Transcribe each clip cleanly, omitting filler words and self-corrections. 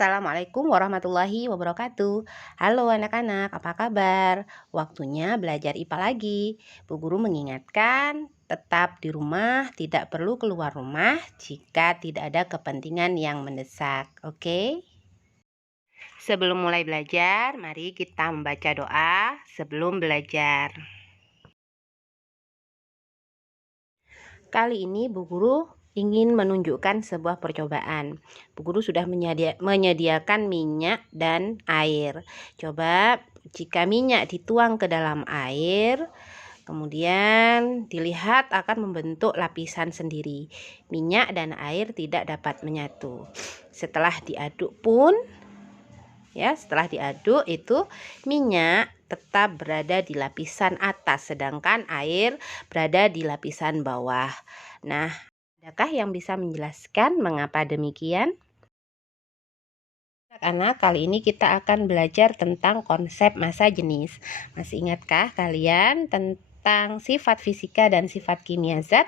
Assalamualaikum warahmatullahi wabarakatuh. Halo anak-anak, apa kabar? Waktunya belajar IPA lagi. Bu Guru mengingatkan, tetap di rumah, tidak perlu keluar rumah jika tidak ada kepentingan yang mendesak. Oke? Sebelum mulai belajar, mari kita membaca doa sebelum belajar. Kali ini Bu Guru ingin menunjukkan sebuah percobaan. Bu Guru sudah menyediakan minyak dan air. Coba jika minyak dituang ke dalam air, kemudian dilihat akan membentuk lapisan sendiri. Minyak dan air tidak dapat menyatu. Setelah diaduk itu minyak tetap berada di lapisan atas, sedangkan air berada di lapisan bawah. Nah, adakah yang bisa menjelaskan mengapa demikian? Anak-anak, kali ini kita akan belajar tentang konsep massa jenis. Masih ingatkah kalian tentang sifat fisika dan sifat kimia zat?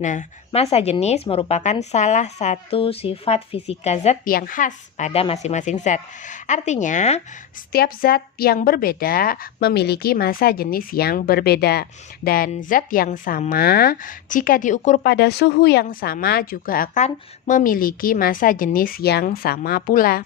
Nah, massa jenis merupakan salah satu sifat fisika zat yang khas pada masing-masing zat. Artinya, setiap zat yang berbeda memiliki massa jenis yang berbeda. Dan zat yang sama, jika diukur pada suhu yang sama juga akan memiliki massa jenis yang sama pula.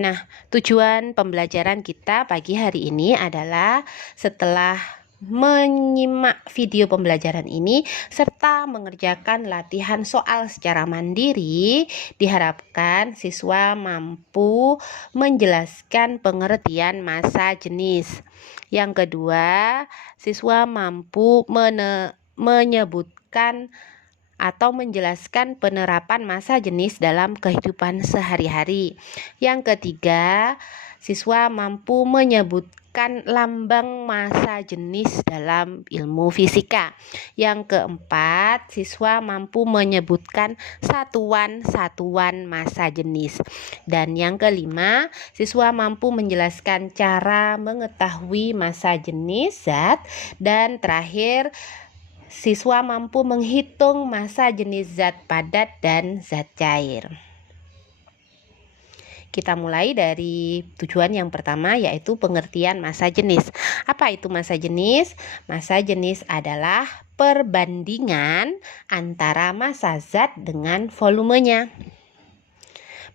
Nah, tujuan pembelajaran kita pagi hari ini adalah setelah menyimak video pembelajaran ini serta mengerjakan latihan soal secara mandiri, diharapkan siswa mampu menjelaskan pengertian massa jenis. Yang kedua, siswa mampu menyebutkan atau menjelaskan penerapan massa jenis dalam kehidupan sehari-hari. Yang ketiga, siswa mampu menyebutkan lambang massa jenis dalam ilmu fisika. Yang keempat, siswa mampu menyebutkan satuan-satuan massa jenis. Dan yang kelima, siswa mampu menjelaskan cara mengetahui massa jenis zat. Dan terakhir, siswa mampu menghitung massa jenis zat padat dan zat cair. Kita mulai dari tujuan yang pertama, yaitu pengertian massa jenis. Apa itu massa jenis? Massa jenis adalah perbandingan antara massa zat dengan volumenya.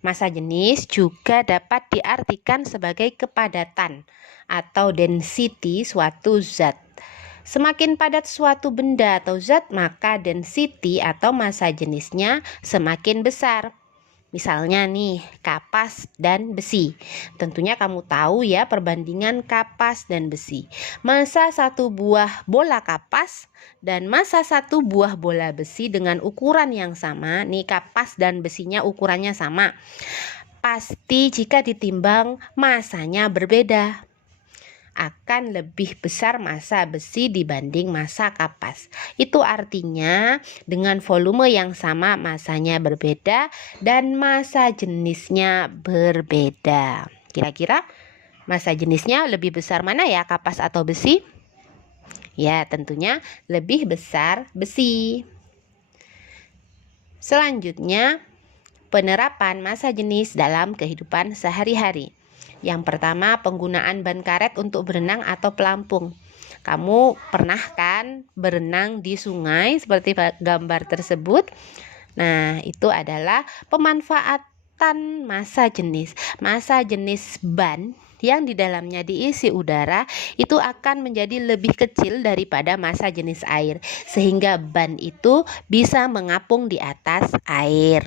Massa jenis juga dapat diartikan sebagai kepadatan atau density suatu zat. Semakin padat suatu benda atau zat, maka density atau massa jenisnya semakin besar. Misalnya nih, kapas dan besi. Tentunya kamu tahu ya perbandingan kapas dan besi. Massa satu buah bola kapas dan massa satu buah bola besi dengan ukuran yang sama. Nih, kapas dan besinya ukurannya sama. Pasti jika ditimbang massanya berbeda. Akan lebih besar massa besi dibanding massa kapas. Itu artinya dengan volume yang sama massanya berbeda dan massa jenisnya berbeda. Kira-kira massa jenisnya lebih besar mana ya, kapas atau besi? Ya, tentunya lebih besar besi. Selanjutnya, penerapan massa jenis dalam kehidupan sehari-hari. Yang pertama, penggunaan ban karet untuk berenang atau pelampung. Kamu pernah kan berenang di sungai seperti gambar tersebut? Nah, itu adalah pemanfaatan massa jenis. Massa jenis ban yang di dalamnya diisi udara itu akan menjadi lebih kecil daripada massa jenis air, sehingga ban itu bisa mengapung di atas air.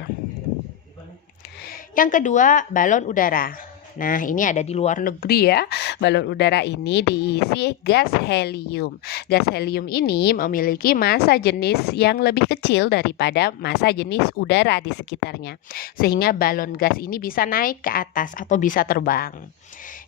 Yang kedua, balon udara. Nah, ini ada di luar negeri ya. Balon udara ini diisi gas helium. Gas helium ini memiliki massa jenis yang lebih kecil daripada massa jenis udara di sekitarnya, sehingga balon gas ini bisa naik ke atas atau bisa terbang.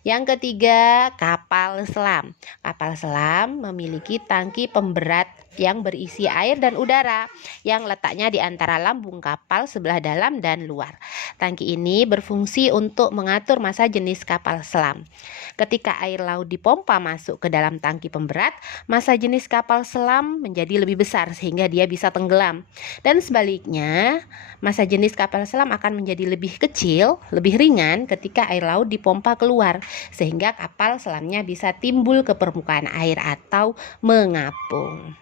Yang ketiga, kapal selam. Kapal selam memiliki tangki pemberat yang berisi air dan udara yang letaknya di antara lambung kapal sebelah dalam dan luar. Tangki ini berfungsi untuk mengatur massa jenis kapal selam. Ketika air laut dipompa masuk ke dalam tangki pemberat, massa jenis kapal selam menjadi lebih besar sehingga dia bisa tenggelam. Dan sebaliknya, massa jenis kapal selam akan menjadi lebih kecil, lebih ringan ketika air laut dipompa keluar, sehingga kapal selamnya bisa timbul ke permukaan air atau mengapung.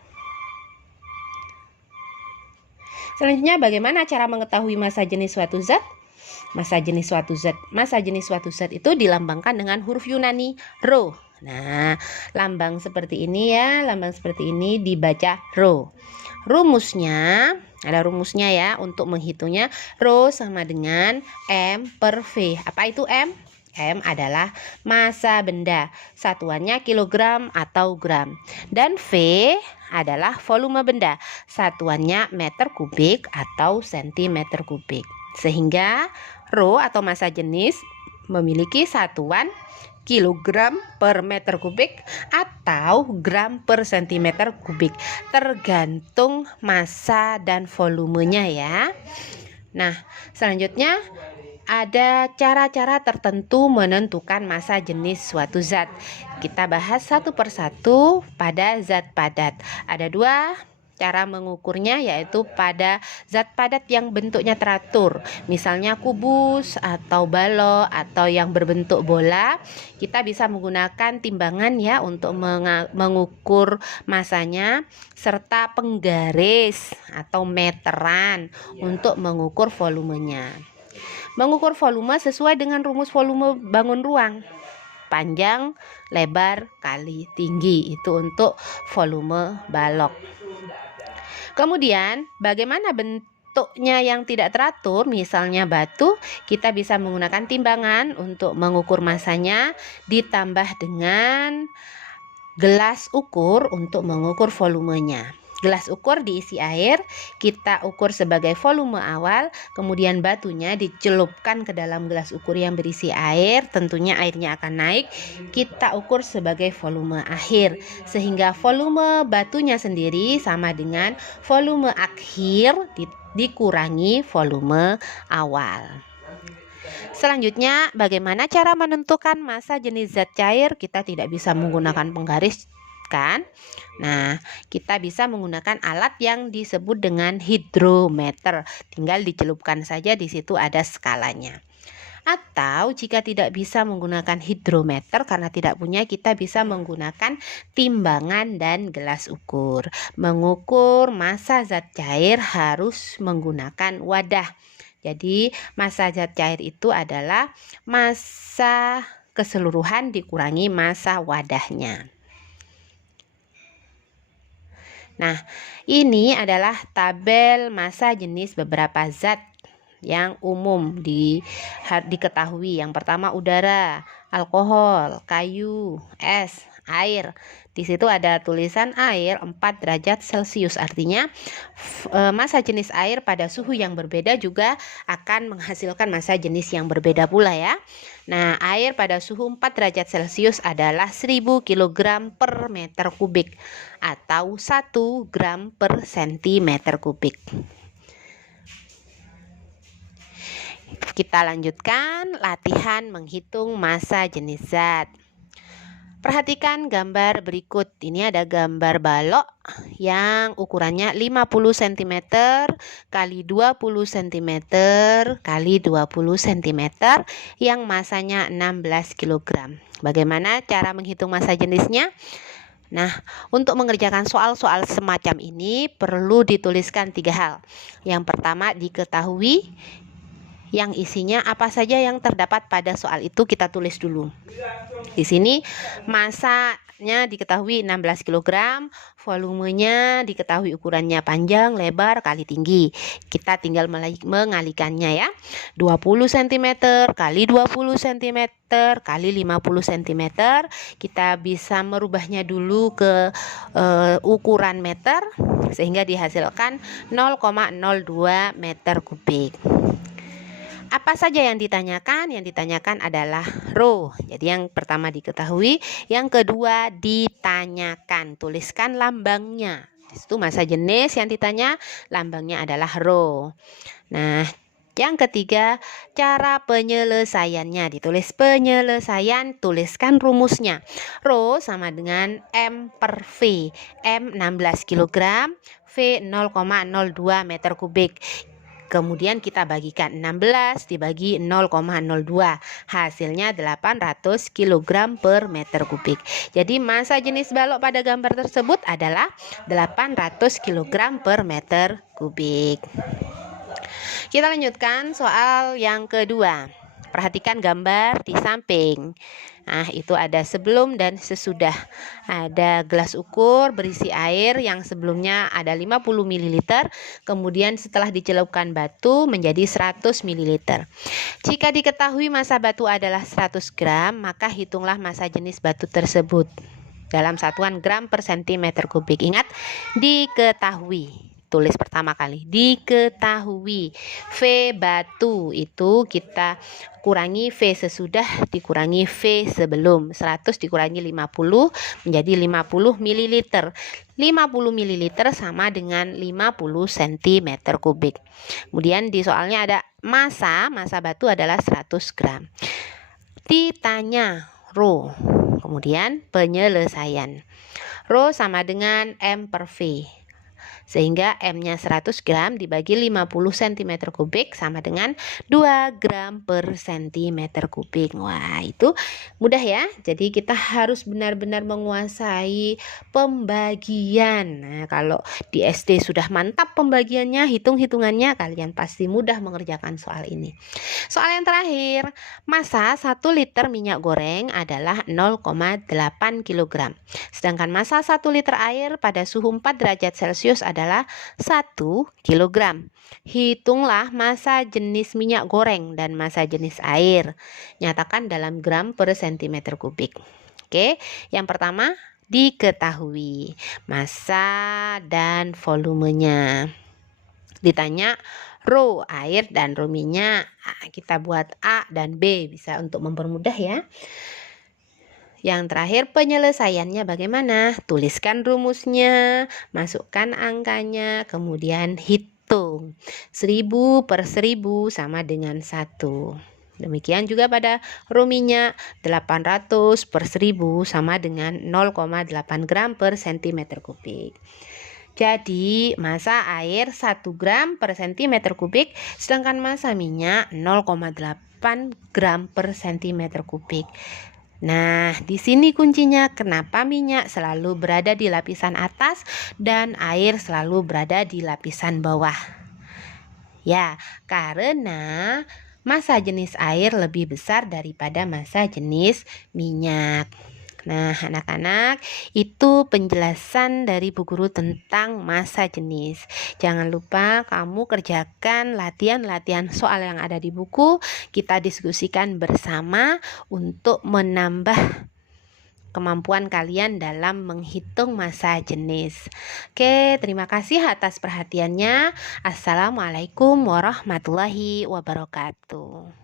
Selanjutnya, bagaimana cara mengetahui massa jenis suatu zat? Massa jenis suatu zat itu dilambangkan dengan huruf Yunani Rho. Nah, lambang seperti ini ya, lambang seperti ini dibaca Rho. Rumusnya, ada rumusnya ya untuk menghitungnya. Rho sama dengan M per V. Apa itu M? M adalah massa benda, satuannya kilogram atau gram. Dan V adalah volume benda, satuannya meter kubik atau sentimeter kubik. Sehingga Rho atau massa jenis memiliki satuan kilogram per meter kubik atau gram per sentimeter kubik, tergantung massa dan volumenya ya. Nah, selanjutnya ada cara-cara tertentu menentukan massa jenis suatu zat. Kita bahas satu persatu pada zat padat. Ada dua cara mengukurnya, yaitu pada zat padat yang bentuknya teratur, misalnya kubus atau balok atau yang berbentuk bola. Kita bisa menggunakan timbangan ya untuk mengukur massanya, serta penggaris atau meteran untuk mengukur volumenya. Mengukur volume sesuai dengan rumus volume bangun ruang. Panjang, lebar, kali tinggi. Itu untuk volume balok. Kemudian, bagaimana bentuknya yang tidak teratur? Misalnya batu, kita bisa menggunakan timbangan untuk mengukur massanya, ditambah dengan gelas ukur untuk mengukur volumenya. Gelas ukur diisi air, kita ukur sebagai volume awal, kemudian batunya dicelupkan ke dalam gelas ukur yang berisi air, tentunya airnya akan naik, kita ukur sebagai volume akhir, sehingga volume batunya sendiri sama dengan volume akhir dikurangi volume awal. Selanjutnya, bagaimana cara menentukan massa jenis zat cair? Kita tidak bisa menggunakan penggaris kan? Nah, kita bisa menggunakan alat yang disebut dengan hidrometer. Tinggal dicelupkan saja, di situ ada skalanya. Atau jika tidak bisa menggunakan hidrometer karena tidak punya, kita bisa menggunakan timbangan dan gelas ukur. Mengukur massa zat cair harus menggunakan wadah. Jadi massa zat cair itu adalah massa keseluruhan dikurangi massa wadahnya. Nah, ini adalah tabel massa jenis beberapa zat yang umum diketahui. Yang pertama udara, alkohol, kayu, es, air. Di situ ada tulisan air 4 derajat Celcius. Artinya massa jenis air pada suhu yang berbeda juga akan menghasilkan massa jenis yang berbeda pula ya. Nah, air pada suhu 4 derajat Celcius adalah 1000 kg per meter kubik atau 1 gram per sentimeter kubik. Kita lanjutkan latihan menghitung massa jenis zat. Perhatikan gambar berikut. Ini ada gambar balok yang ukurannya 50 cm kali 20 cm kali 20 cm yang massanya 16 kg. Bagaimana cara menghitung massa jenisnya? Nah, untuk mengerjakan soal-soal semacam ini perlu dituliskan 3 hal. Yang pertama, diketahui yang isinya apa saja yang terdapat pada soal itu kita tulis dulu. Di sini massanya diketahui 16 kg, volumenya diketahui ukurannya panjang, lebar, kali tinggi. Kita tinggal mengalikannya ya. 20 cm kali 20 cm kali 50 cm. Kita bisa merubahnya dulu ke ukuran meter sehingga dihasilkan 0,02 meter kubik. Apa saja yang ditanyakan? Yang ditanyakan adalah rho. Jadi yang pertama diketahui, yang kedua ditanyakan. Tuliskan lambangnya. Itu massa jenis yang ditanya, lambangnya adalah rho. Nah, yang ketiga, cara penyelesaiannya. Ditulis penyelesaian, tuliskan rumusnya. Rho sama dengan M per V. M 16 kg, V 0,02 meter kubik. Kemudian kita bagikan 16 dibagi 0,02. Hasilnya 800 kg per meter kubik. Jadi massa jenis balok pada gambar tersebut adalah 800 kg per meter kubik. Kita lanjutkan soal yang kedua. Perhatikan gambar di samping. Nah, itu ada sebelum dan sesudah. Ada gelas ukur berisi air yang sebelumnya ada 50 ml, kemudian setelah dicelupkan batu menjadi 100 ml. Jika diketahui massa batu adalah 100 gram, maka hitunglah massa jenis batu tersebut dalam satuan gram per sentimeter kubik. Ingat, diketahui. Tulis pertama kali, diketahui. V batu itu kita kurangi V sesudah dikurangi V sebelum. 100 dikurangi 50 menjadi 50 ml. 50 ml sama dengan 50 cm kubik. Kemudian di soalnya ada massa batu adalah 100 gram. Ditanya rho. Kemudian penyelesaian. Rho sama dengan M per V. Sehingga M-nya 100 gram dibagi 50 cm kubik sama dengan 2 gram per cm kubik. Wah, itu mudah ya. Jadi kita harus benar-benar menguasai pembagian. Nah, kalau di SD sudah mantap pembagiannya, hitung-hitungannya, kalian pasti mudah mengerjakan soal ini. Soal yang terakhir, massa 1 liter minyak goreng adalah 0,8 kg. Sedangkan massa 1 liter air pada suhu 4 derajat Celcius adalah 1 kg. Hitunglah massa jenis minyak goreng dan massa jenis air. Nyatakan dalam gram per sentimeter kubik. Oke, yang pertama diketahui massa dan volumenya. Ditanya rho air dan rho minyak. Kita buat A dan B bisa untuk mempermudah ya. Yang terakhir penyelesaiannya bagaimana? Tuliskan rumusnya, masukkan angkanya, kemudian hitung. 1000 per 1000 sama dengan 1. Demikian juga pada rho minyak, 800 per 1000 sama dengan 0,8 gram per centimeter kubik. Jadi massa air 1 gram per centimeter kubik, sedangkan massa minyak 0,8 gram per centimeter kubik. Nah, di sini kuncinya kenapa minyak selalu berada di lapisan atas dan air selalu berada di lapisan bawah. Ya, karena massa jenis air lebih besar daripada massa jenis minyak. Nah, anak-anak, itu penjelasan dari Bu Guru tentang massa jenis. Jangan lupa kamu kerjakan latihan-latihan soal yang ada di buku. Kita diskusikan bersama untuk menambah kemampuan kalian dalam menghitung massa jenis. Oke, terima kasih atas perhatiannya. Assalamualaikum warahmatullahi wabarakatuh.